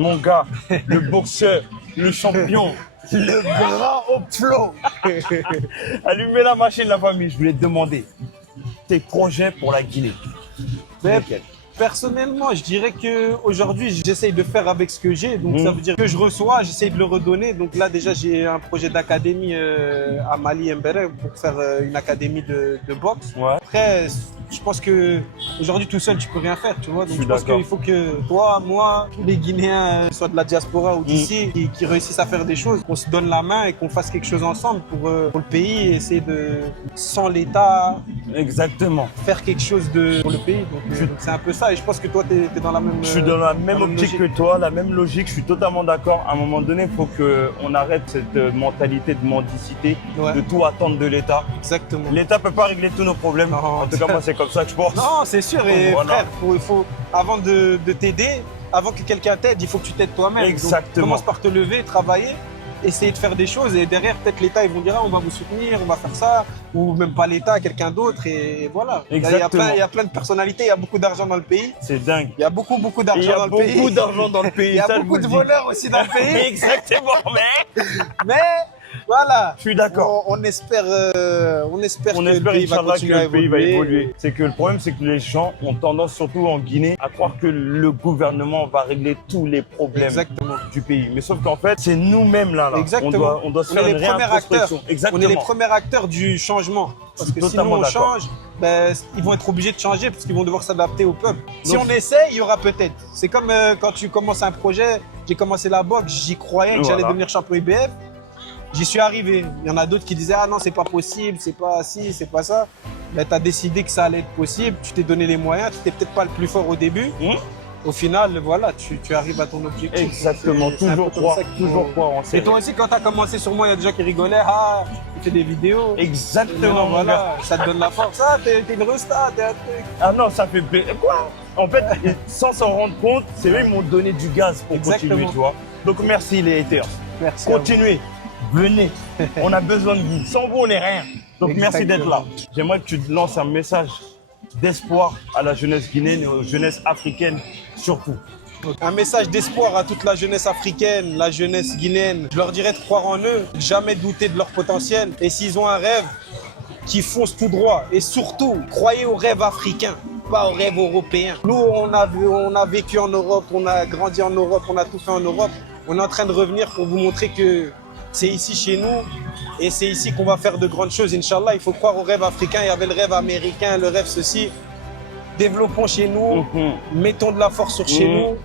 Mon gars, le boxeur, le champion, le grand au flot. Allumez la machine, la famille. Je voulais te demander tes projets pour la Guinée. Mais Lesquels? personnellement, je dirais que aujourd'hui, j'essaye de faire avec ce que j'ai. Donc, ça veut dire que je reçois, j'essaye de le redonner. Donc là, déjà, j'ai un projet d'académie à Mali Mbere pour faire une académie de boxe. Ouais. Après, je pense que aujourd'hui tout seul, tu peux rien faire, tu vois. Donc, suis je pense d'accord. qu'il faut que toi, moi, tous les Guinéens, soit de la diaspora ou d'ici, qui réussissent à faire des choses, qu'on se donne la main et qu'on fasse quelque chose ensemble pour le pays et essayer de, sans l'État, Exactement. faire quelque chose pour le pays. Donc, c'est un peu ça. Et je pense que toi, tu es dans la même. Je suis dans la même optique que toi, la même logique. Je suis totalement d'accord. À un moment donné, il faut qu'on arrête cette mentalité de mendicité, Ouais. de tout attendre de l'État. Exactement. L'État ne peut pas régler tous nos problèmes. Non. En tout cas, moi, c'est comme ça que je pense. Non, c'est sûr. Et Voilà. frère, il faut, avant de t'aider, avant que quelqu'un t'aide, il faut que tu t'aides toi-même. Exactement. Donc, commence par te lever, travailler, essayer de faire des choses. Et derrière, peut-être l'État, ils vont dire, ah, on va vous soutenir, on va faire ça. Ou même pas l'État, quelqu'un d'autre. Et voilà. Exactement. Il y a plein de personnalités, il y a beaucoup d'argent dans le pays. C'est dingue. Il y a beaucoup Et il y d'argent a dans le pays. beaucoup d'argent dans le pays. Il y a ça, je beaucoup vous de le dis. voleurs aussi dans le pays. Exactement, Mais voilà. je suis d'accord. On espère, On que espère, le pays va Inch'Allah, continuer que à le pays va évoluer. évoluer. C'est que le problème, c'est que les gens ont tendance, surtout en Guinée, à croire que le gouvernement va régler tous les problèmes Exactement. du pays. Mais sauf qu'en fait, c'est nous-mêmes là. Exactement. On doit se On faire est une les premiers acteurs. réintrospection. Exactement. On est les premiers acteurs du changement. Parce que Totalement sinon on d'accord. change, ben, ils vont être obligés de changer parce qu'ils vont devoir s'adapter au peuple. Si Donc- on essaie, il y aura peut-être. C'est comme quand tu commences un projet, j'ai commencé la boxe, j'y croyais que j'allais Voilà. devenir champion IBF. J'y suis arrivé. Il y en a d'autres qui disaient ah non, c'est pas possible, c'est pas ci, c'est pas ça. Ben, tu as décidé que ça allait être possible, tu t'es donné les moyens, tu n'étais peut-être pas le plus fort au début. Au final, voilà, tu arrives à ton objectif. Exactement. C'est un peu Toujours comme croire, ça qu'il faut- toujours croire en Et ses toi rêves. aussi, quand tu as commencé sur moi, il y a des gens qui rigolaient, ah, tu fais des vidéos. Exactement, Non, mon voilà, gars. ça te donne la force. Ah, t'es une resta, t'es un truc. Ah non, ça fait plaisir. Quoi? En fait, sans s'en rendre compte, c'est eux qui m'ont donné du gaz pour Exactement. continuer, tu vois. Donc merci les haters. Merci. à vous. Continuez, venez. On a besoin de vous. Sans vous, on n'est rien. Donc merci d'être là. J'aimerais que tu lances un message d'espoir à la jeunesse guinéenne et aux jeunesses africaines surtout. Un message d'espoir à toute la jeunesse africaine, la jeunesse guinéenne. Je leur dirais de croire en eux, de jamais douter de leur potentiel. Et s'ils ont un rêve, qu'ils foncent tout droit. Et surtout, croyez au rêve africain, pas au rêve européen. Nous, on a vécu en Europe, on a grandi en Europe, on a tout fait en Europe. On est en train de revenir pour vous montrer que c'est ici chez nous et c'est ici qu'on va faire de grandes choses. Inch'Allah, il faut croire au rêve africain. Il y avait le rêve américain, le rêve ceci. Développons chez nous, mettons de la force sur chez nous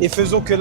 et faisons que